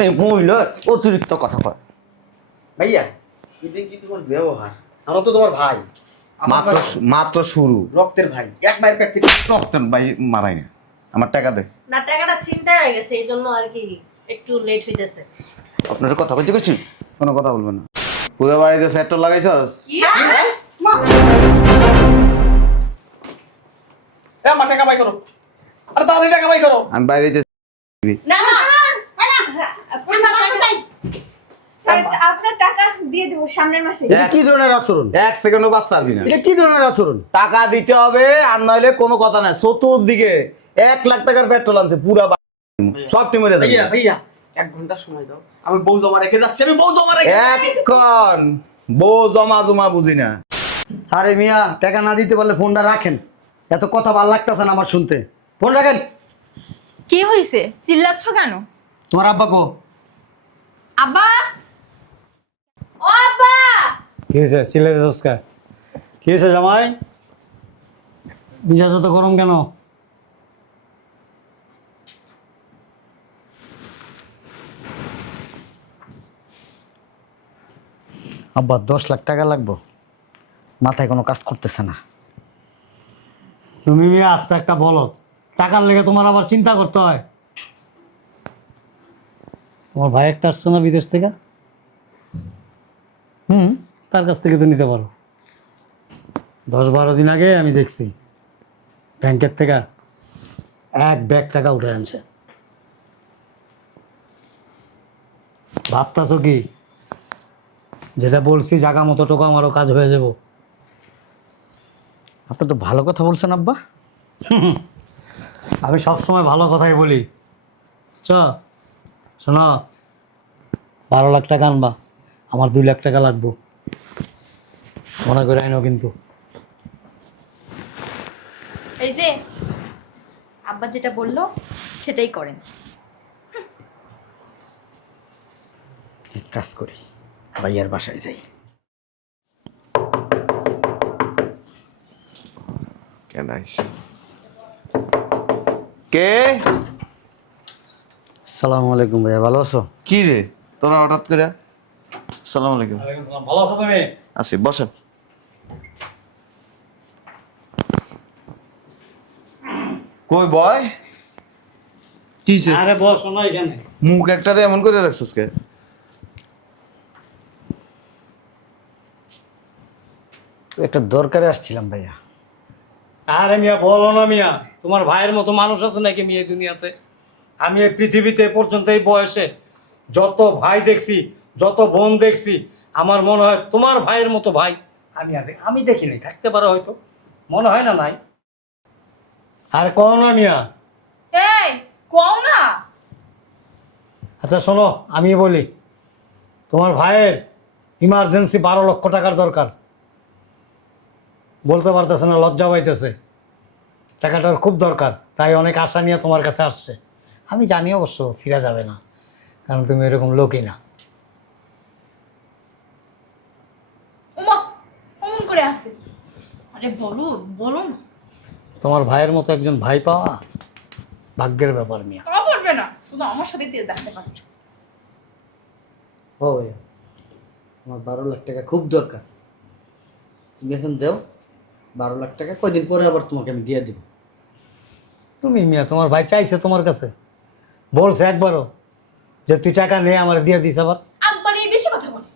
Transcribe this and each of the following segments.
এই মহিলা অতিরিক্ত কথা কয়। ভাইয়া এটা কি তোমার ব্যবহার? আমরা তো তোমার ভাই। মাত্র মাত্র শুরু। রক্তের ভাই। এক মায়ের পেট থেকে রক্তের ভাই মারাই না। আমার টাকা দে। না টাকাটা চিন্তা হয়ে গেছে এই জন্য আর কি একটু লেট হইতেছে। আপনার কথা কইতে গেছি কোনো কথা বলবেন না। পুরো বাড়িতে পেট্রোল লাগাইছস? কি? এ আমার টাকা বাই করো। আরে তাড়াতাড়ি টাকা বাই করো। আমি বাইরে যে না না আপনার টাকা দিয়ে দেবো সামনের মাসে। এটা কি ধরনের আচরণ? এক সেকেন্ডও বাঁচতে পারবি না। এটা কি ধরনের আচরণ? টাকা দিতে হবে আর নইলে কোনো কথা নাই। চতুর্দিকে এক লাখ টাকার পেট্রোল আনছে পুরা সব টিমে ভাইয়া ভাইয়া এক ঘণ্টা সময় দাও। আমি বউ জমা রেখে যাচ্ছি আমি বউ জমা রেখে এখন বউ জমা জমা বুঝি না। আরে মিয়া টাকা না দিতে পারলে ফোনটা রাখেন। এত কথা ভালো লাগতেছে না আমার শুনতে। ফোন রাখেন। কি হয়েছে চিল্লাচ্ছ কেন? তোমার আব্বা কো? আব্বা! কি হয়েছে? চিল্লাই দোসকা কি হয়েছে জামাই? মিজাজ এত গরম কেন? আব্বা দশ লাখ টাকা লাগবো। মাথায় কোনো কাজ করতেছে না। তুমি মিয়া আস্তে একটা বলো। টাকার লেগে তোমার আবার চিন্তা করতে হয়। তোমার ভাই একটা আসছে না বিদেশ থেকে? হুম? তার কাছ থেকে তো নিতে পারো। দশ বারো দিন আগে আমি দেখছি ব্যাংকের থেকে এক ব্যাগ টাকা উঠে আনছে। ভাবতাছো কি? যেটা বলছি জাগা মতো টোকা আমারও কাজ হয়ে যাব। আপনি তো ভালো কথা বলছেন আব্বা। আমি সবসময় ভালো কথাই বলি। চ শোনো বারো লাখ টাকা আনবা। আমার দুই লাখ টাকা লাগবো। মনে করে আইনো কিন্তু। এই যে আব্বা যেটা বলল সেটাই করেন। এক কাজ করি ভাইয়ার বাসায় যাই। কেন আইসা? কে? সালাম আলাইকুম ভাইয়া ভালো আছো? কি রে? তোরা হঠাৎ করে? আসসালামু আলাইকুম। ভালো আছো তুমি? আসি বসেন। কই বয়? কি হইছে? আরে বস শোনো এখানে। মুখ একটারে এমন করে রাখছিস কে? একটা দরকারে আসছিলাম ভাইয়া। আরে মিয়া বলো না মিয়া। তোমার ভাইয়ের মতো মানুষ আছে নাকি মিয়া দুনিয়াতে? আমি এই পৃথিবীতে পর্যন্ত এই বয়সে। যত ভাই দেখছি যত বোন দেখছি আমার মনে হয় তোমার ভাইয়ের মতো ভাই। আমি আর আমি দেখিনি থাকতে পারো হয়তো। মনে হয় না নাই। আর কও না মিয়া। এই কও না। আচ্ছা শোনো আমি বলি তোমার ভাইয়ের ইমার্জেন্সি বারো লক্ষ টাকার দরকার। বলতে পারতেছে না লজ্জা পাইতেছে। টাকাটার খুব দরকার তাই অনেক আশা নিয়ে তোমার কাছে আসছে। আমি জানি অবশ্য ফিরা যাবে না কারণ তুমি এরকম লোকই না। অমন করে আসছে। আরে বলুন বলুন তোমার ভাইয়ের মতো একজন ভাই পাওয়া ভাগ্যের ব্যাপার মিয়া। তা পারবে না শুধু আমার সাথে দিয়ে দেখতে পাচ্ছ ও ভাইয়া আমার বারো লাখ টাকা খুব দরকার। তুমি এখন দেও বারো লাখ টাকা কয়দিন পরে আবার তোমাকে আমি দিয়ে দিব। তুমি মিয়া তোমার ভাই চাইছে তোমার কাছে। বলছে একবারও যে তুই টাকা নে আমার দিয়ে দিস আবার একবার এই বেশি কথা বলে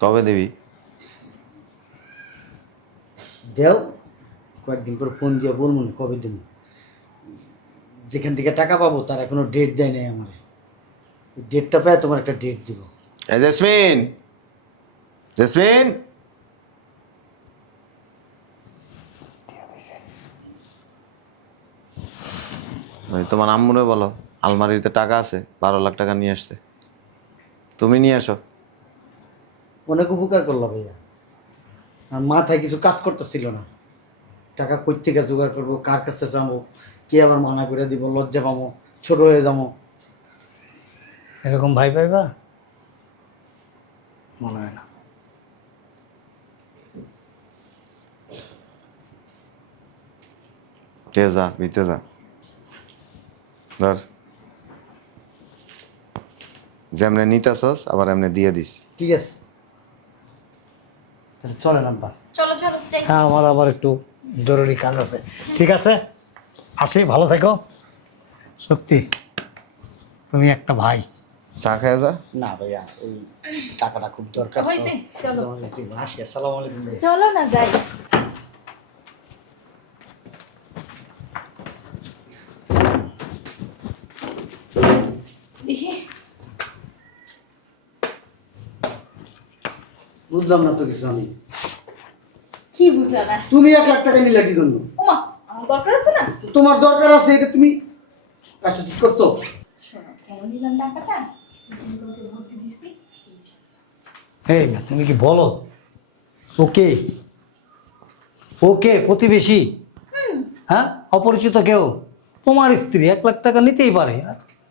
কবে দিবি? দেও কয়েকদিন পর ফোন দিয়ে বলব না কবে দেবো। যেখান থেকে টাকা পাবো তার এখনও ডেট দেয় নাই আমার। ডেটটা পায় তোমার একটা ডেট দিব। জেসমিন! জেসমিন! তোমার আম্মুরে বলো আলমারিতে টাকা আছে বারো লাখ টাকা নিয়ে আসতে। তুমি নিয়ে আসো। অনেক উপকার করল ভাইয়া। আর মাথায় কিছু কাজ করতেছিল না। টাকা কই থেকে জোগাড় করব কার কাছে যাব কে আবার মানা করে দিব লজ্জা পাবো ছোট হয়ে যাব এরকম ভাই পাইবা? মনে হয় না। কে যা ভিতরে যা। ধর। যেমনে নিতাছস আবার এমনি দিয়ে দিস। ঠিক আছে। তাহলে চলেন আব্বা। চলো চলো যাই। হ্যাঁ আমার আবার একটু জরুরি কাজ আছে। ঠিক আছে? আসি ভালো থেকো। সত্যি তুমি একটা ভাই। চা খায় যা। না ভাইয়া এই টাকাটা খুব দরকার হয়েছে, চলো। আসসালামু আলাইকুম। আসি আসসালামু আলাইকুম চলো না যাই দেখি বুঝলাম না তো কিছু আমি। কি বুঝলা না তুমি এক লাখ টাকা নিলে কি জন্য ওমা আমার দরকার আছে না? তোমার দরকার আছে এটা তুমি কাজটা ঠিক করছ? কেন নিলাম টাকাটা? তুমি তোমাকে ভর্তি দিছি এই না তুমি কি বলো? ওকে ওকে প্রতিবেশী? হ্যাঁ? অপরিচিত কেউ? তোমার স্ত্রী এক লাখ টাকা নিতেই পারে।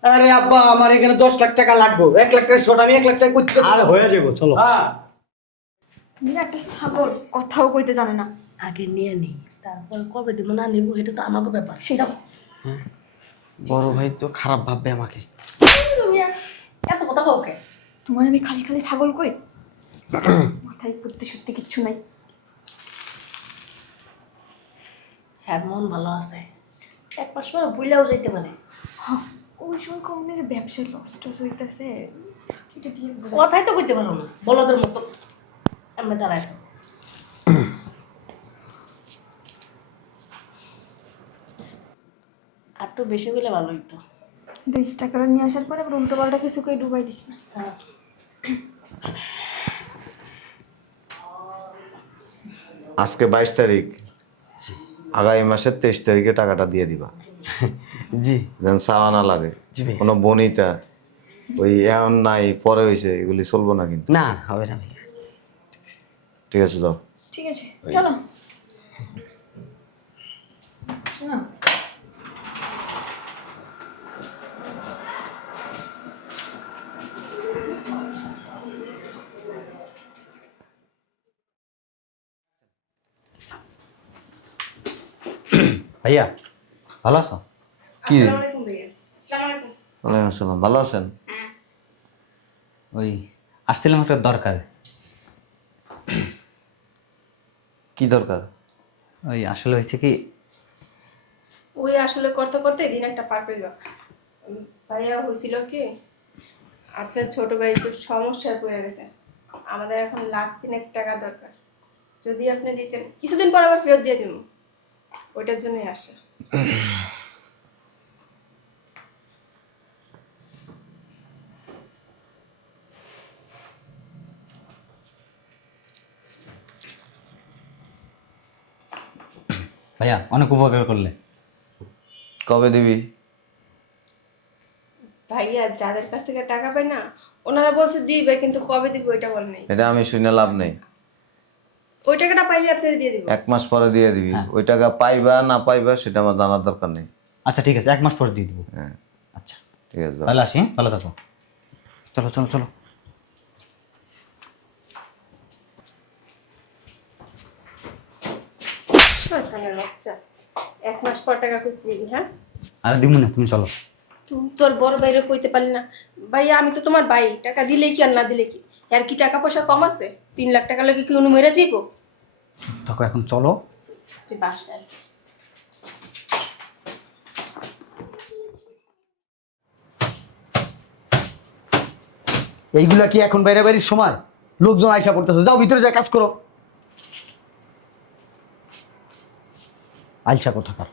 আরে আব্বা আমার এখানে দশ লাখ টাকা লাগবে। এক লাখ টাকা শর্ট আমি এক লাখ টাকা করতে আর হয়ে যাব চলো। হ্যাঁ। একটা ছাগল কথাও কইতে জানে না। আগে নিয়ে নিই তারপর কবে দিব না নিব এটা তো আমাকে ব্যাপার। সেটা। বড় ভাই তো খারাপ ভাববে আমাকে। এত কথা কাউকে তোমার আমি খালি খালি ছাগল কই? মাথায় বুদ্ধি সত্যি কিচ্ছু নাই। হ্যাঁ মন ভালো আছে। এক মাস পরে বুইলেও যেতে পারে। হ্যাঁ, ওই সময় কোম্পানি যে ব্যবসায় লস টস হইতেছে কথাই তো কইতে পারো না বলদের মতো। আমি দাঁড়ায় থাকো। আর একটু বেশি হলে ভালো হইতো। টাকাটা নিয়ে আসার পরে আবার উল্টো পাল্টা কিছু কই ডুবাই দিস না। হ্যাঁ। আজকে বাইশ তারিখ। আগামী মাসের তেইশ তারিখে টাকাটা দিয়ে দিবা। জি। যেন চাওয়া না লাগে। কোনো বনিতা। ওই এমন নাই পরে হয়েছে এগুলি চলবো না কিন্তু। না হবে না ঠিক আছে যাও। ঠিক আছে চলো। শোনো। ভাইয়া ভালো আছো? কি? ওয়ালাইকুম আসসালাম ভালো আছেন? ওই আসছিলাম একটা দরকার। কি দরকার? ওই আসলে হয়েছে কি? ওই আসলে করতে করতে দিন একটা পার করে উম, ভাইয়া হয়েছিল কি আপনার ছোট ভাই একটু সমস্যায় পড়ে গেছে। আমাদের এখন লাখ তিনেক টাকা দরকার। যদি আপনি দিতেন কিছুদিন পর আবার ফেরত দিয়ে দিন ওইটার জন্যই আসে। ভাইয়া অনেক উপকার করলে। কবে দিবি? ভাইয়া যাদের কাছ থেকে টাকা পায় না ওনারা বলছে দিবে কিন্তু কবে দিবে ওইটা বলে নেই। এটা আমি শুনে লাভ নেই। ওই টাকাটা পাইলে আপনারা দিয়ে দিব এক মাস পরে দিয়ে দিবি। হ্যাঁ। ওই টাকা পাইবা না পাইবা সেটা আমার জানার দরকার নেই। আচ্ছা ঠিক আছে এক মাস পর দিয়ে দিব। হ্যাঁ। আচ্ছা। ঠিক আছে যাও। তাহলে আসি হ্যাঁ? ভালো থাকো। চলো চলো চলো। শয়তানের বাচ্চা এক মাস পর টাকা দিবি হ্যাঁ? আর না তুমি চলো। তোর বড় কইতে পারলি না। ভাইয়া আমি তো তোমার ভাই টাকা দিলে কি আর না দিলে কি? আর কি টাকা পয়সা কম আছে? তিন লাখ টাকা লাগে কি উনি মেরে যাইব? থাকো এখন চলো। তুই বাসায় এইগুলা কি এখন বাইরে বাইরের সময়? লোকজন আইসা পড়তেছে। যাও ভিতরে যা কাজ করো। আইসা কোথাকার?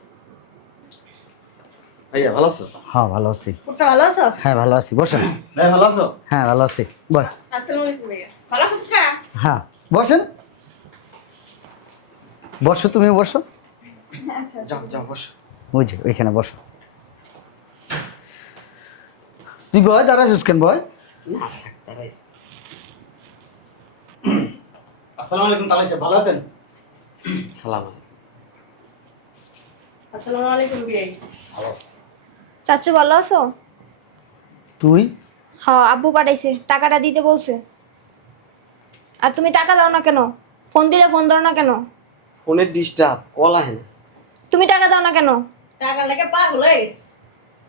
ভাইয়া ভালো আছো? হ্যাঁ ভালো আছি। পুটটা ভালো আছো? হ্যাঁ ভালো আছি। বসেন। ভাই ভালো আছো? হ্যাঁ ভালো আছি। বস। আসসালামু আলাইকুম ভাইয়া। ভালো আছো পুটটা হ্যাঁ বসেন। বসো তুমি বসো। যাও যাও বসো। বুঝি ওইখানে বসো। তুই বয় দাঁড়া কেন বয়। আসসালামু আলাইকুম তালাই ভালো আছেন? সালাম আসসালামু আলাইকুম বিয়াই চাচু ভালো আছো? তুই? হ্যাঁ আব্বু পাঠাইছে টাকাটা দিতে বলছে। আর তুমি টাকা দাও না কেন? ফোন দিলে ফোন দাও না কেন? ফোনের ডিস্টার্ব কল আহে না। তুমি টাকা দাও না কেন? টাকা লেগে পাগল হয়ে গেছে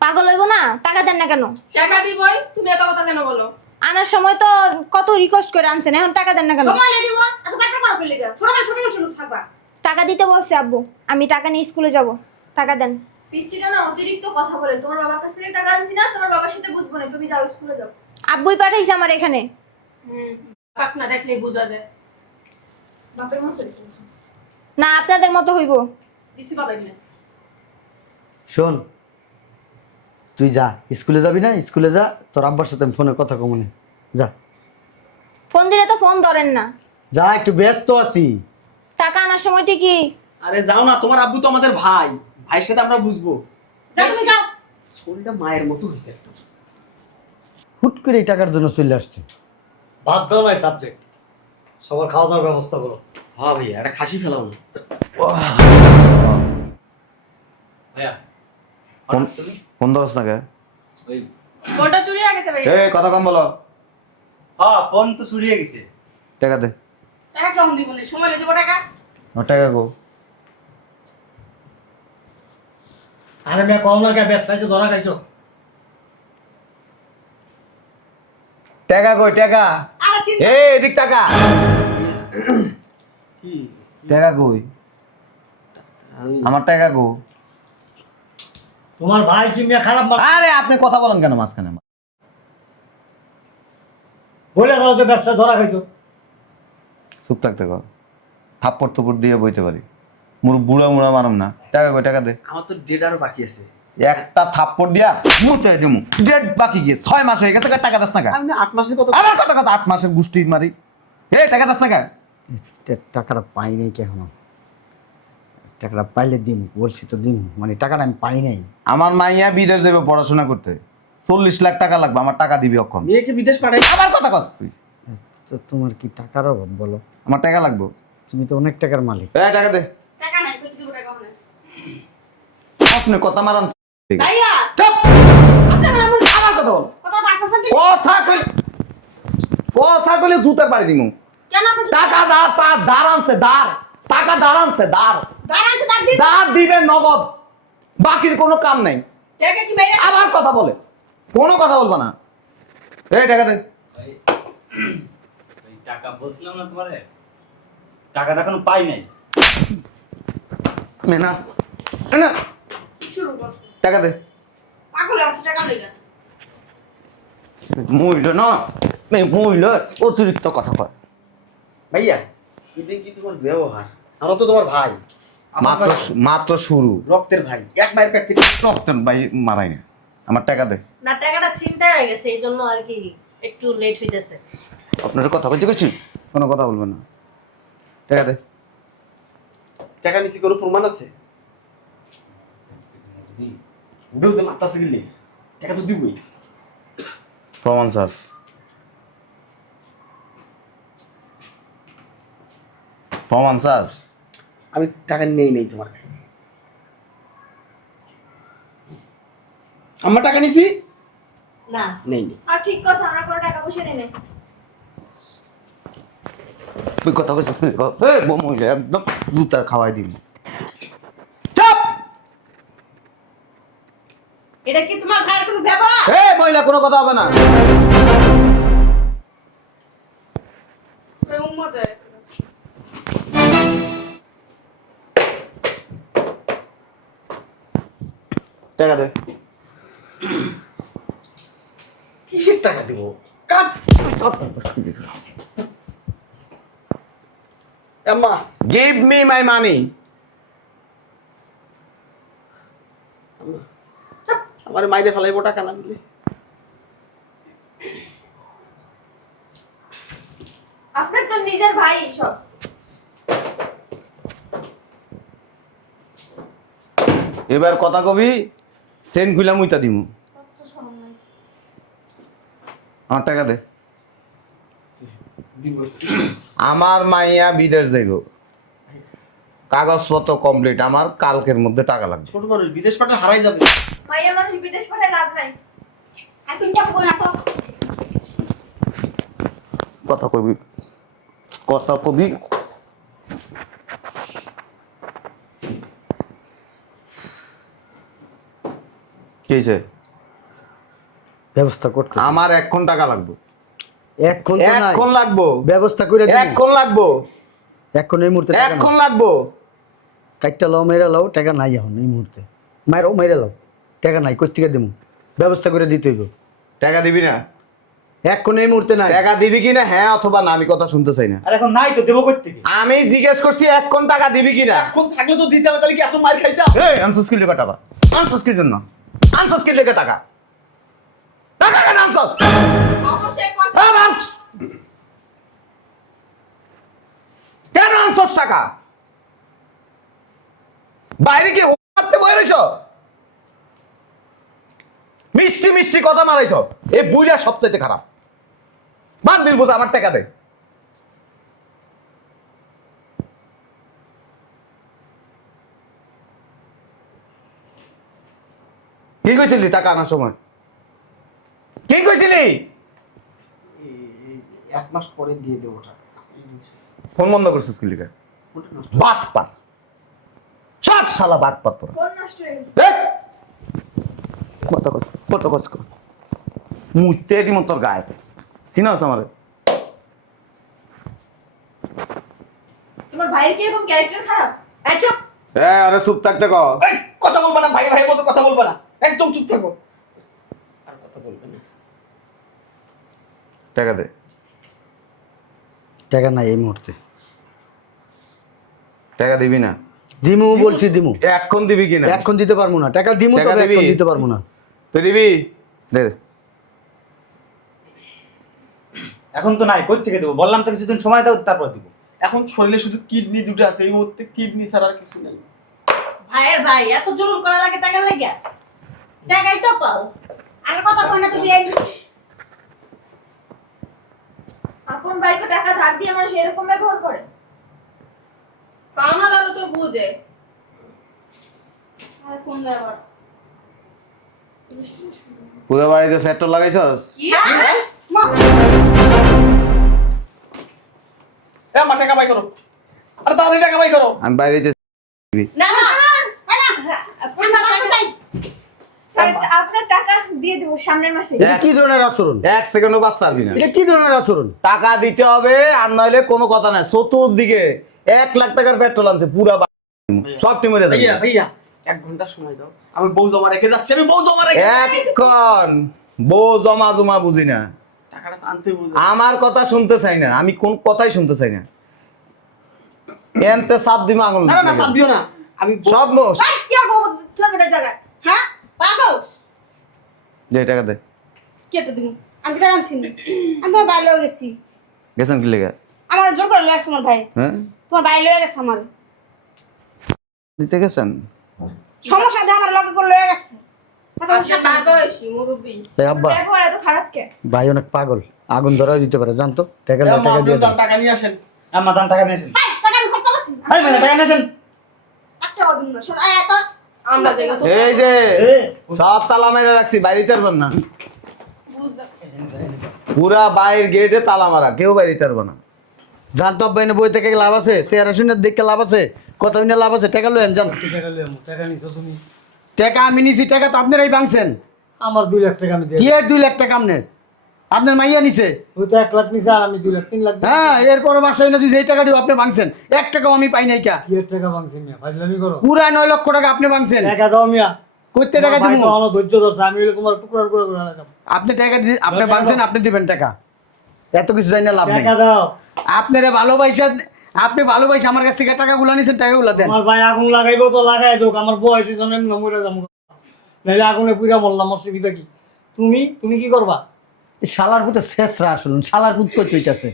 পাগল হইব না? টাকা দেন না কেন? টাকা দিবই তুমি এত কথা কেন বলো? আনার সময় তো কত রিকোয়েস্ট করে আনছেন এখন টাকা দেন না কেন? সময় লেগে দিব এত করা ফেলে ছোট ছোট ছোট থাকবা টাকা দিতে বলছে আব্বু আমি টাকা নিয়ে স্কুলে যাব। টাকা দেন। পিচ্চিটা না অতিরিক্ত কথা বলে। তোমার বাবার কাছ থেকে টাকা আনছি না তোমার বাবার সাথে বুঝব না। তুমি যাও স্কুলে যাও। আব্বুই পাঠাইছে আমার এখানে। হুম। বাপ না দেখলেই বোঝা যায়। বাপের মতো না আপনাদের মতো হইব। বেশি বাধা দিলে শোন তুই যা স্কুলে যাবি না? স্কুলে যা তোর আব্বার সাথে ফোনে কথা কমনে যা। ফোন দিলে তো ফোন ধরেন না। যা একটু ব্যস্ত আছি। টাকা আনার সময় ঠিকই। আরে যাও না তোমার আব্বু তো আমাদের ভাই। ভাইয়ের সাথে আমরা বুঝব। যাও তুমি যাও। শরীরটা মায়ের মতো হয়েছে একদম হুট করে এই টাকার জন্য চলে আসছে। বাদ দাও নাই সাবজেক্ট সবার খাওয়া দাওয়ার ব্যবস্থা করো। হ্যাঁ ভাইয়া একটা খাসি ফেলাও না। ভাইয়া ফোন- ফোন ধরস না কে? ওই ফোনটা চুরি হয়ে গেছে ভাই এই কথা কম বলো। হ্যাঁ ফোন তো চুরি হয়ে গেছে। টাকা দে। টাকা কম দিব না? সময় লেগে দিব টাকা। টাকা গো আরে মেয়ে কম না কে? ব্যবসায়ী ধরা খাইছো। টাকা কই টাকা? আরে চিন্তা এই এদিক টাকা কি? টাকা কই? আমার টাকা গো তোমার ভাই কি মেয়ে খারাপ? আরে আপনি কথা বলেন কেন মাঝখানে? বলে দাও যে ব্যবসায় ধরা খাইছো। চুপ থাকতে কর থাপ্পড় থুপড় দিয়ে বইতে পারি। মোর বুড়া মুড়া মারম না। টাকা কই টাকা দে? আমার তো ডেট আরও বাকি আছে। একটা থাপ্পড় দিয়া মুচাই দিমু। ডেট বাকি গিয়ে ছয় মাস হয়ে গেছে টাকা দাস না কা? আমি আট মাসের কত আমার কথা কথা? আট মাসের গুষ্টি মারি। এ টাকা দাস না কা? টাকাটা পাই নাই কি এখনও? টাকাটা পাইলে দিন বলছি তো দিন মানে টাকাটা আমি পাই নাই। আমার মাইয়া বিদেশ যাবে পড়াশোনা করতে। চল্লিশ লাখ টাকা লাগবে আমার টাকা দিবি অক্ষণ মেয়েকে বিদেশ পাঠাই। আমার কথা কস তুই। তো তোমার কি টাকার অভাব বলো? আমার টাকা লাগবে। তুমি তো অনেক টাকার মালিক। টাকা দে টাকা নাই কত দিব টাকা হবে আপনি কথা মারান। ভাইয়া! চাপ! আমার কথা বল। কথা কই কইলে বাড়ি দিমু। টাকা দাঁড় তার দাঁড় আনছে দাঁড় টাকা দাঁড় আনছে দাঁড় দাঁড়ান দাঁড় দিবে। নগদ। বাকির কোনো কাম নাই। আবার কথা বলে। কোনো কথা বলবা না। এই টাকা দে। টাকা বলছিলাম না তোমারে? টাকাটা এখনও পাই নাই। মেনা না। টাকা দে। পাগল আছে টাকা লইগা মহিলা না। মহিলা অতিরিক্ত কথা কয়। ভাইয়া। এটা কি তোমার ব্যবহার? আমরা তো তোমার ভাই। মাত্র মাত্র শুরু। রক্তের ভাই। এক মায়ের পেট থেকে রক্তের ভাই মারাই না। আমার টাকা দে। না টাকাটা চিন্তা হয়ে গেছে এই জন্য আর কি একটু লেট হইতেছে। আপনার কথা কইতে গেছি কোনো কথা বলবেন না। টাকা দে। টাকা নিচে কোনো প্রমাণ আছে? তো মারতাছে গেলে টাকা তো দিবই। প্রমাণ চাস প্রমাণ চাস আমি টাকা নেই নেই তোমার কাছে। আমার টাকা নিছি? না। নেই নেই। আর ঠিক কথা আমরা কোনো টাকা পয়সা দিই নাই। তুই কথা কইছিস একদম জুতা খাওয়াই দিবি। এটা কি তোমার ভাইয়ের কোনো ব্যবহার এ মহিলা কোনো কথা হবে না। টাকা দে। কিসের টাকা দিব? কাট। আম্মা গিভ মি মাই মানি আমার মাইরে ফেলাইবো টাকা না দিলে। আপনার তো নিজের ভাই সব। এবার কথা কবি সেন খুইলা মুইতা দিমু। আমার টাকা দে। আমার মাইয়া বিদেশ যাইব। কাগজপত্র কমপ্লিট আমার কালকের মধ্যে টাকা লাগবে। ছোট মানুষ বিদেশ পাঠা হারাই যাবে। মাইয়া মানুষ বিদেশ পাঠায় লাভ নাই। আর তুমি কথা বল না তো কথা কবি কথা কবি। কি হয়েছে? ব্যবস্থা করতে আমার এক্ষণ টাকা লাগবে। নাই। এক্ষণ লাগবো। ব্যবস্থা করে এক্ষণ লাগবো। এখন এই মুহূর্তে এক্ষণ। লাগবো। কাইটটা লও মেরে লাও টাকা নাই এখন এই মুহূর্তে। মাইরাও মেরে লও টাকা নাই কই থেকে দেবো ব্যবস্থা করে দিতে হইব। টাকা দিবি না? এখন এই মুহূর্তে নাই। টাকা দিবি কি না? হ্যাঁ অথবা না আমি কথা শুনতে চাই না। আর এখন নাই তো দেবো কই থেকে? আমি জিজ্ঞেস করছি এক্ষণ টাকা দিবি কি না? এখন থাকলে তো দিতে হবে তাহলে কি এত মার খাইতাম এই আনসাস কি লেখা টাকা আনসাস কি জন্য আনসাস কি লেখা টাকা টাকা কেন আনসাস কেন আনসাস টাকা? বাইরে কি হাঁটতে বই রইছ মিষ্টি মিষ্টি কথা মারাইছ। এই বুইরা সবচাইতে খারাপ। বান্দির বোঝা আমার টাকা দে। কি কইছিলি টাকা আনার সময়? কি কইছিলি? এক মাস পরে দিয়ে দেবো টাকা। ফোন বন্ধ করছিস কি লিখা বাট পার সব শালা বাট দেখ কত কষ্ট কত কষ্ট। মুইতে দিম তোর গায়ে। চিনাস আমার। তোমার ভাইয়ের কি এরকম ক্যারেক্টার খারাপ? এই চুপ। এ আরে চুপ থাকতে ক কথা বলবা না ভাই মতো কথা বলবা না। একদম চুপ থাকো। আর কথা বলবে না। টাকা দে। টাকা নাই এই মুহূর্তে। টাকা দিবি না। দিমু? বলছি দিমু। এখন দিবি কি না? এখন দিতে পারব না। টাকা দিমু তবে এখন দিতে পারব না। তুই দিবি? দে। এখন তো নাই কই থেকে দেবো? বললাম তো কিছুদিন সময় দাও তারপর দিব। এখন শরীরে শুধু কিডনি দুটো আছে এই মুহূর্তে কিডনি ছাড়া আর কিছু নেই। ভাইয়ের ভাই এত জুলুম করা লাগে টাকা লাগিয়া টাকাই তো পাও। আর কথা কই না তুমি এই আপন ভাইকে টাকা ধার দিয়ে মানুষ এরকম ব্যবহার করে। পাওনাদারও তো বুঝে। আর কোন ব্যাপার পুরো বাড়িতে পেট্রোল লাগাইছস? কি? এ মা টাকা করো। আরে তাড়াতাড়ি টাকা করো। আমি বাইরে যে না না না না। না চাই আর আপনার টাকা দিয়ে দেবো সামনের মাসে। এটা কি ধরনের আচরণ? এক সেকেন্ডও বাঁচতে পারবি না। এটা কি ধরনের আচরণ? টাকা দিতে হবে আর নইলে কোনো কথা নাই। চতুর্দিকে এক লাখ টাকার পেট্রোল আনছে পুরা সব টিমে ভাইয়া ভাইয়া এক ঘণ্টা সময় দাও। আমি বউ জমা রেখে যাচ্ছি আমি বউ জমা রেখে এখন বউ জমা জমা বুঝি না। টাকাটা তো আনতে বুঝে। আমার কথা শুনতে চাই না আমি কোন কথাই শুনতে চাই না। এনতে সাপ দিমা আঙুল না না না চাপ দিও না। আমি সব এই কি আর বউ? জায়গা হ্যাঁ? পাগল? যে টাকা দে। কেটে দিন আমি টাকা আনছি আমি তোমার বাইরে গেছি। গেছেন কি লেগে? আমার জোর করে আসছে তোমার ভাই। হ্যাঁ? তোমার বাইরে লয়ে গেছে আমার। দিতে গেছেন? সমস্যা দিয়ে আমার লগে করে লয়ে গেছে। আচ্ছা ভাই অনেক পাগল আগুন ধরাও দিতে পারে জানতো? টাকা টাকা দিয়ে টাকা নিয়ে আসেন। আম্মা দান টাকা নিয়েছেন এই, টাকা আমি খরচ করছি এই মেয়ে টাকা নিয়েছেন একটা অদিন না শোন এত আমরা যাই তো এই যে সব তালা মেরে রাখছি বাইরে পারবেন না। পুরা বাইরের গেটে তালা মারা কেউ বাইরে পারবে না। আব্বা এনে বই থেকে লাভ আছে? চেহারা শুনে দেখে লাভ আছে? কত দিনে লাভ আছে? টাকা লয়েন জান। টাকা লইয়া টাকা নিছো তুমি। টাকা আমি নিছি টাকা তো আপনারাই ভাঙছেন আমার দুই লাখ টাকা আমি কি এর দুই লাখ টাকা আপনার? আপনার মাইয়া নিছে। ওই তো এক লাখ নিছে আর আমি দুই লাখ তিন লাখ হ্যাঁ এরপরে বাসায় না দিয়েছে এই টাকা দিয়ে আপনি ভাঙছেন এক টাকাও আমি পাই নাই কা। কি টাকা ভাঙছে মিয়া? ফাজলামি করো। পুরা নয় লক্ষ টাকা আপনি ভাঙছেন টাকা দাও মিয়া। কইতে টাকা দিব আমার ধৈর্য রয়েছে আমি তোমার টুকরা টুকরা করে রাখাম আপনি টাকা দি- আপনি ভাঙছেন আপনি দিবেন টাকা। এত কিছু জানি না লাভ নেই। টাকা দাও। আপনারা ভালোবাসা আপনি ভালোবাসা আমার কাছ থেকে টাকাগুলো নিছেন টাকাগুলো দেন। আমার ভাই আগুন লাগাইবো তো লাগাই দোক আমার বয়স হয়েছে না মরে যাব। নাহলে আগুনে পুরা মরলাম অসুবিধা কি? তুমি তুমি কি করবা? এই শালার পুতে শেষরা আসলেন শালার পুত কই চইতাছে?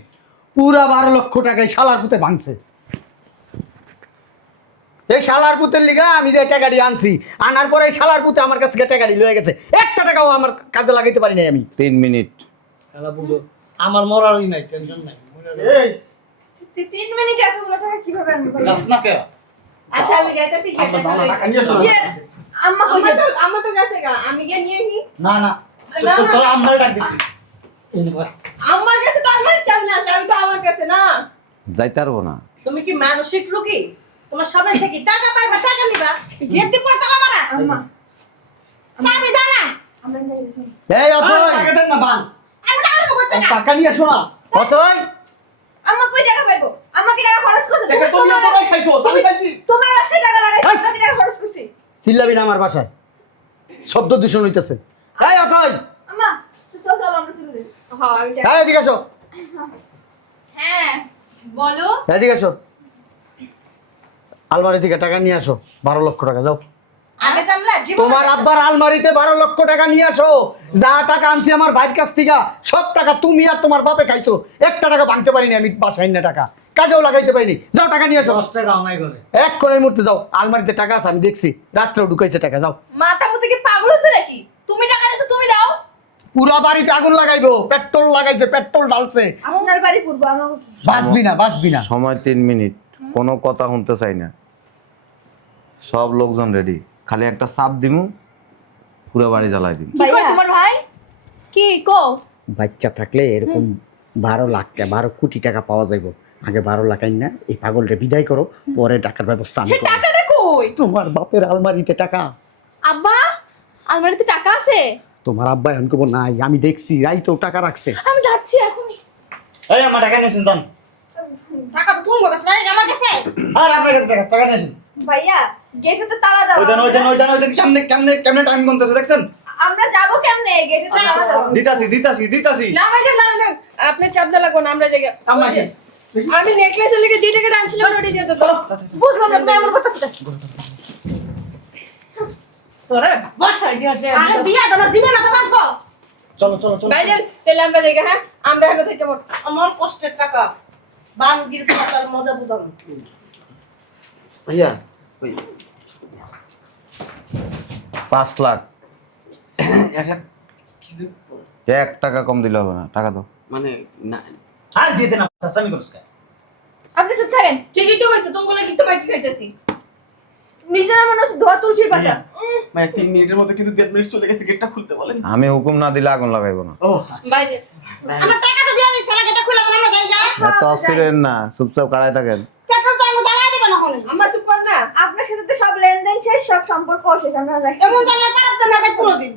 পুরা বারো লক্ষ টাকায় শালার পুতে ভাঙছে। এই শালার পুতের লিগা আমি যে টাকাটি আনছি আনার পরে এই শালার পুতে আমার কাছ থেকে টাকাটি লয়ে গেছে। একটা টাকাও আমার কাজে লাগাইতে পারি নাই আমি। তিন মিনিট। এলা বুঝো। আমার মরারই নাই টেনশন নাই। এই! তি- তিন মিনিটে এতগুলো টাকা কীভাবে আনব যাস না কে আচ্ছা আমি যাইতাছি টাকা না। টাকা আসো ইয়ে, আম্মা কই তো আমার তো গেছে গা আমি গিয়ে নিয়ে নি। না না। না, তো- না, তোর না। আম্মারে ডাক নে আমার কাছে তো আমার চাবি না চাবি তো আমার কাছে না। যাইতে পারব না। তুমি কি মানসিক রোগী? তোমার সবাই সে কি টাকা পাইবা টাকা নিবা? গেট দিয়ে পুরো তালা মারা আম্মা। চাবি দাও আমরা যাইতেছি এই অথই টাকা দেন না বান টাকা নিয়ে আসো না। অথই আম্মা কই টাকা পাইবো? আমাকে টাকা খরচ করছে? টাকা তুমি তোমার খাইছো আমি খাইছি। তোমার ব্যবসায় টাকা লাগাইছো! আমাকে টাকা খরচ করছি? চিল্লাবি না আমার বাসায়। শব্দ দূষণ হইতেছে। এই অথই আম্মা চল চল আমরা চলে যাই। হ্যাঁ আমি টাকা হ্যাঁ এদিকে আসো। হ্যাঁ বলো। এদিকে আসো। আলমারি থেকে টাকা নিয়ে আসো বারো লক্ষ টাকা যাও। তোমার আব্বার আলমারিতে বারো লক্ষ টাকা নিয়ে আসো। যা টাকা আনছি আমার ভাইয়ের কাছ থেকে সব টাকা তুমি আর তোমার বাপে খাইছো। একটা টাকা ভাঙতে পারিনি আমি বাসায় না টাকা। কাজেও লাগাইতে পারিনি। যাও টাকা নিয়ে আসো। টাকা আমায় করে। এক করে মুহূর্তে যাও আলমারিতে টাকা আছে আমি দেখছি। রাত্রেও ঢুকাইছে টাকা যাও। মাথা মতো কি পাগল হচ্ছে নাকি? তুমি টাকা নিয়েছো তুমি দাও। পুরা বাড়িতে আগুন লাগাইবো পেট্রোল লাগাইছে পেট্রোল ঢালছে। আপনার বাড়ি পূর্ব আমাকে? বাঁচবি না বাঁচবি না। সময় তিন মিনিট কোনো কথা শুনতে চাই না। সব লোকজন রেডি খালি একটা চাপ দিমু পুরো বাড়ি জ্বালাই দিম। কি কয় তোমার ভাই? কি কো বাচ্চা থাকলে এরকম বারো লাখ টাকা বারো কোটি টাকা পাওয়া যাইব। আগে বারো লাখ আইন না এই পাগলটা বিদায় করো পরে টাকার ব্যবস্থা আমি সে করব। টাকাটা কই? তোমার বাপের আলমারিতে টাকা। আব্বা আলমারিতে টাকা আছে? তোমার আব্বা আমি কব নাই আমি দেখছি রাই তো টাকা রাখছে। আমি যাচ্ছি এখনই। এই আমার টাকা নিয়েছেন তখন টাকা তো তুমি বলেছ না আমার কাছে। আর আপনার কাছে টাকা টাকা নিয়েছেন ভাইয়া গেটে তো তালা দাও ওই দেন ওই দেন ওই দেন ওই দেন কেমনে কেমনে কেমনে টাইম গুনতেছে দেখছেন? আমরা যাব কেমনে? গেটে তো তালা দাও দিতাছি দিতাছি দিতাছি। না ভাই না না আপনি চাপ লাগবো না আমরা জায়গা আমি নেকলেসের লেগে যে টাকাটা আনছিলাম ওটা দিয়ে দিত বুঝলাম না এমন কথা ছিল তোরে বাসায় দিয়ে যায় আরে বিয়া দাও জীবনে তো বাঁচবো। চলো চলো চলো। ভাইজান তাহলে আমরা জায়গা হ্যাঁ? আমরা এখানে থেকে মোট আমার কষ্টের টাকা। বান গির পাতার মজা বুঝানো ভাইয়া ওই পাঁচ লাখ। এক লাখ কিছু এক টাকা কম দিলে হবে না টাকা দাও। মানে না। আর দিয়ে দেন আমি করছ কে আপনি চুপ থাকেন ঠিকই তো কইছো তুমি কি তো বাইটি খাইতেছি। নিজের মনে হচ্ছে ধোয়া তুলসীর পাতা। তিন মিনিটের মধ্যে কিন্তু দেড় মিনিট চলে গেছে গেটটা খুলতে বলেন। আমি হুকুম না দিলে আগুন লাগাইবো না। ও বাইরে আমার টাকা তো দিয়ে দিছে লাগেটা খুলে তো আমরা যাই না অস্থির না চুপচাপ কাড়াই থাকেন। পেট্রোল তো আমি জ্বালাই দিব না হলে আমার চুপ কর না আপনার সাথে তো সব লেনদেন শেষ সব সম্পর্ক শেষ আমরা যাই। এমন পারাত না কোনোদিন।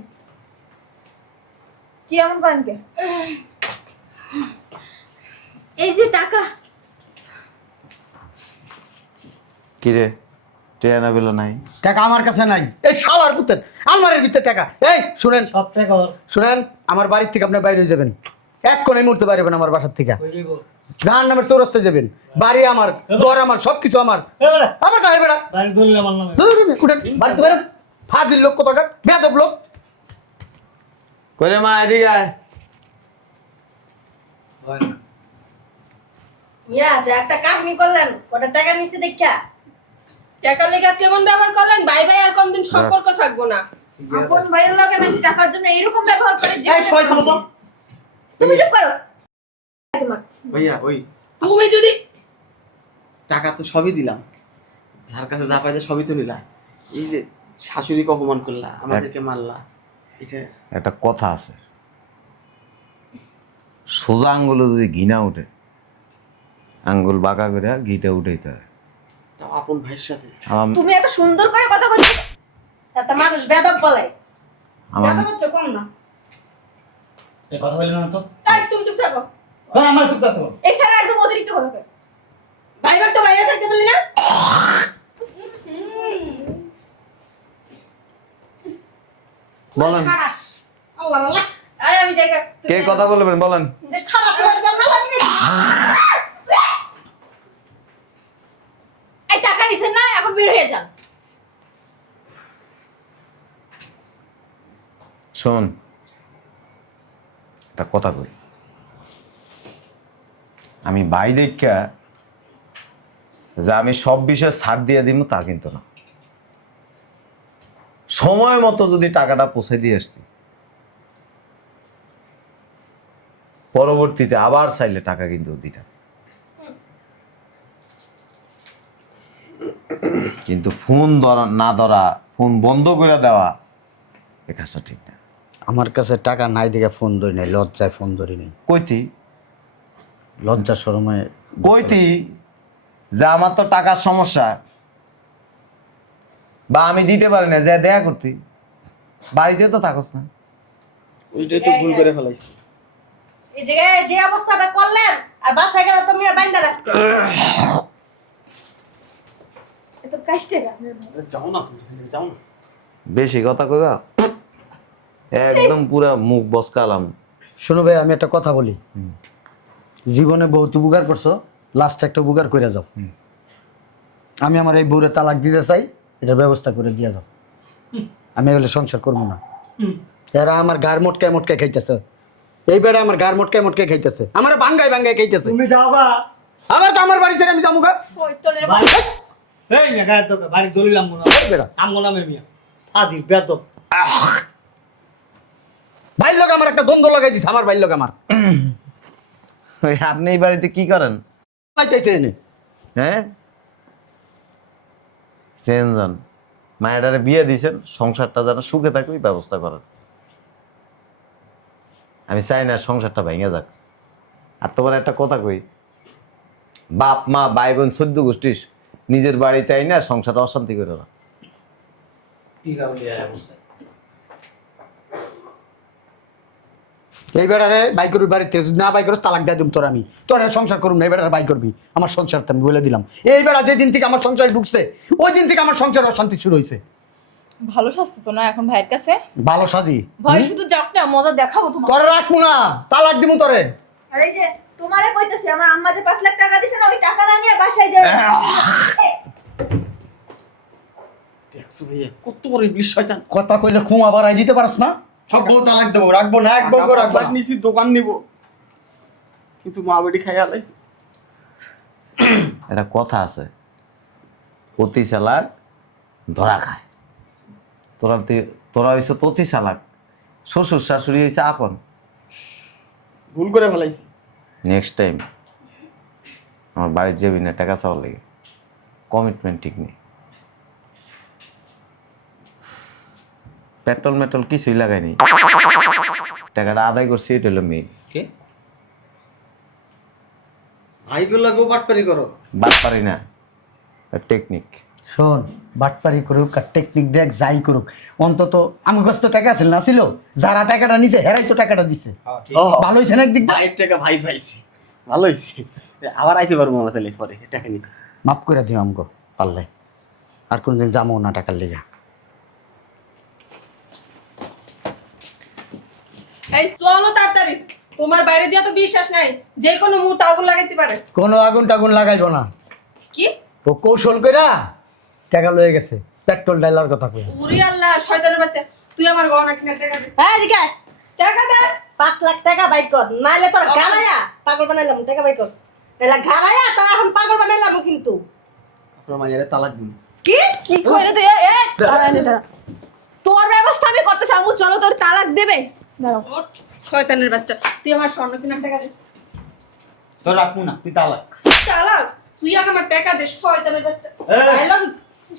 কি এমন করেন কে? এই যে টাকা। কি রে? বিল নাই? টাকা আমার কাছে নাই। এই শালার পুতের আলমারির ভিতরে টাকা। এই শুনেন। সব টাকা শুনেন আমার বাড়ির থেকে আপনি বাইরে যাবেন। এক কোণে মুহূর্তে বাইরে হবেন আমার বাসার থেকে। জাহান নামের চৌরাস্তায় যাবেন। বাড়ি আমার ঘর আমার সবকিছু আমার। আমার বেড়া। বাড়িতে ফাজিল লোক কত বেদব লোক। কইরে মা এদিকে আয়। যে একটা কাহিনী করলেন কটা টাকা দেখা লেগে আজকে এমন ব্যবহার করলেন? ভাই ভাই আর কোনদিন সম্পর্ক থাকব না। আপন ভাইয়ের লগে বেশি টাকার জন্য এরকম ব্যবহার করে তুমি চুপ করো। ভাইয়া ওই। তুমি যদি টাকা তো সবই দিলাম। যার কাছে যা পাইছে সবই তো নিলা। এই যে শাশুড়িকে অপমান করলা আমাদেরকে মারলা এটা একটা কথা আছে। সোজা আঙ্গুলে যদি ঘিনা উঠে আঙ্গুল বাঁকা করে ঘিটা উঠাইতে হয়। তাও আপন ভাইয়ের সাথে। তুমি এত সুন্দর করে কথা বলছো। এত মানুষ বেদব বলে। হচ্ছে কম না। এই কথা না তো? তুমি চুপ থাকো। ধর আমার চুপ থাকো। এই স্যার একদম অতিরিক্ত কথা কয় তো বাইরে থাকতে পারলি না? বলেন। আল্লাহ আল্লাহ। আয় আমি জায়গা কে কথা বলবেন বলেন। যে হয়ে যান না লাগনি এই টাকা নিছেন না এখন বের হয়ে যান। শোন একটা কথা কই আমি ভাই দেখা যে আমি সব বিষয়ে ছাড় দিয়ে দিব তা কিন্তু না। সময় মতো যদি টাকাটা পৌঁছে দিয়ে আসতি পরবর্তীতে আবার চাইলে টাকা কিন্তু দিতাম। কিন্তু ফোন ধরা না ধরা ফোন বন্ধ করে দেওয়া এ কাজটা ঠিক না। আমার কাছে টাকা নাই দেখে ফোন ধরি নাই লজ্জায় ফোন ধরি নাই। কইতি লজ্জা শরমে কইতি যে আমার তো টাকার সমস্যা। বা আমি দিতে পারি না যে দেখা করতি। বাড়িতে তো থাকস না। ওইটাই তো ভুল করে ফেলাইছি। এই জায়গায় যে অবস্থাটা করলেন আর বাসায় গেলে তুমি বাইন্দা রাখ এত কাজটা যাও না তুমি, যাও না। বেশি কথা কইবা? একদম পুরা মুখ বসকালাম। শোনো ভাই আমি একটা কথা বলি। জীবনে বহুত উপকার করছ লাস্ট একটা উপকার করে যাও। আমি আমার এই বউরে তালাক দিতে চাই এটার ব্যবস্থা করে দিয়ে যাও। আমি এগুলো সংসার করব না। এরা আমার গার মোটকায় মোটকায় খাইতেছে। এই বেড়া আমার গার মোটকায় মোটকায় খাইতেছে। আমার বাঙ্গায় বাঙ্গায় খাইতেছে। তুমি যাবা আবার তো আমার বাড়ি ছেড়ে আমি যাব গা। এই না গায়ের বাড়ি দলিল আমগো না। এই বেড়া। আমগো নামে মিয়া। হাজির বেদব ভাইয়ের লোক আমার একটা দ্বন্দ্ব লাগাই দিছে আমার ভাইয়ের লোক আমার। আপনি এই বাড়িতে কি করেন? হ্যাঁ? চেঞ্জন মায়েরারে বিয়ে দিয়েছেন সংসারটা যেন সুখে থাকে ওই ব্যবস্থা করেন। আমি চাই না সংসারটা ভেঙে যাক। আর তোমার একটা কথা কই বাপ মা ভাই বোন চোদ্দ গোষ্ঠী নিজের বাড়িতে আই না সংসারটা অশান্তি করে না। এই বেড়ারে বাই করবি বাড়িতে যদি না বাই করিস তালাক দিয়ে দিম তোর আমি। তোর সংসার করুন না এই বেড়ারে বাই করবি। আমার সংসার তো আমি বলে দিলাম। এই বেড়া যে দিন থেকে আমার সংসার ঢুকছে ওই দিন থেকে আমার সংসার অশান্তি শুরু হয়েছে ভালো না এখন ভাইয়ের কাছে? ভালো সাজি। ভয় শুধু যাক না মজা দেখাবো তোমার তোরে রাখব না তালাক দিমু তোরে। আর এই যে তোমারে কইতেছি আমার আম্মা যে পাঁচ লাখ টাকা দিছে না ওই টাকা না নিয়ে বাসায় যাবে দেখছ ভাইয়া কত বড় ইবলিশ শয়তান কথা কইলে খুঁয়া বাড়াই দিতে পারস না? সব বউ তালাক দেবো রাখব না এক বউকে রাখব টাকা নিছি দোকান নিব। কিন্তু মা বেটি খাই আলাইছে। একটা কথা আছে। অতি চালাক ধরা খায়। তোরা তোরা হয়েছে ততি চালাক। শ্বশুর শাশুড়ি হয়েছে আপন। ভুল করে ফেলাইছি। নেক্সট টাইম আমার বাড়ির যাবি না টাকা চাওয়ার লেগে। কমিটমেন্ট ঠিক নেই। পেট্রোল মেট্রোল কিছুই লাগাইনি টাকাটা আদায় করছি এটা হলো মেয়ে কে? ভাইগুলো গো বাটপারি করো। বাদ পারি না টেকনিক শোন বাটপারি করুক আর টেকনিক দেখ যাই করুক। অন্তত টাকা আছে না ছিল? যারা টাকাটা নিছে হেরাই তো টাকাটা দিছে। ভালো হয়েছে না একদিক টাকা ভাই পাইছি। ভালো হয়েছে আবার আইতে পারব আমরা তাহলে পরে টাকা নিতে। মাফ করে দিও আমগো পারলে। আর কোনদিন যাব না টাকার লেগে। এই চলো তাড়াতাড়ি তোমার বাইরে দিয়া তো বিশ্বাস নাই যে কোনো মুহূর্তে আগুন লাগাইতে পারে কোনো আগুন টাগুন লাগাইবো না কি ও কৌশল কইরা টাকা লয়ে গেছে পেট্রোল ডাইলার কথা কই উরি আল্লাহ শয়তানের বাচ্চা তুই আমার গহনা কিনে টাকা দে হ্যাঁ এদিকে আয়। টাকা দে পাঁচ লাখ টাকা বাইক কর নাইলে তোর গাড়াইয়া পাগল বানাইলাম টাকা বাইক কর এলা গাড়াইয়া তোর এখন পাগল বানাইলাম কিন্তু আপনার মায়ের তালাক দিন কি কি কইলে তুই এ এ, দাঁড়া এনে দাঁড়া। তোর ব্যবস্থা আমি করতে চাই আম্মু চলো তোর তালাক দেবে দাঁড়াও। শয়তানের বাচ্চা। তুই আমার স্বর্ণ কিনার টাকা দে। তো রাখব না তুই তালাক চালাক? তুই আগে আমার টাকা দে শয়তানের বাচ্চা। আই লাভ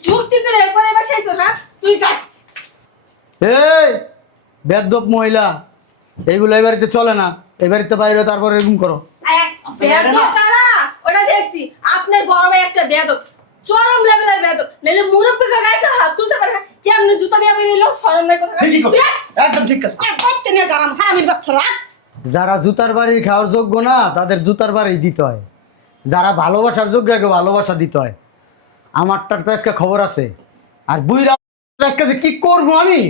যুক্তি করে এরপরে এবার শেষ হ্যাঁ? তুই যা। এই বেদব মহিলা এইগুলো এই বাড়িতে চলে না। এই বাড়িতে বাইরে তারপর এরকম করো। ওটা দেখছি। আপনার বড় ভাই একটা বেয়াদব চরম লেভেলের বেয়াদব নাহলে মুরব্বীকে গাইতে হাত তুলতে পারে না। কেমনে জুতা দিয়ে বেরিয়ে এলো শরম নাই কথা ঠিকই কথা একদম ঠিক কথা আর করতে নিয়ে যারাম হারামির বাচ্চারা যারা জুতার বাড়ি খাওয়ার যোগ্য না তাদের জুতার বাড়ি দিতে হয়। যারা ভালোবাসার যোগ্য আগে ভালোবাসা দিতে হয়। আমারটার তো আজকে খবর আছে। আর বুইরা আজকে কি করব আমি?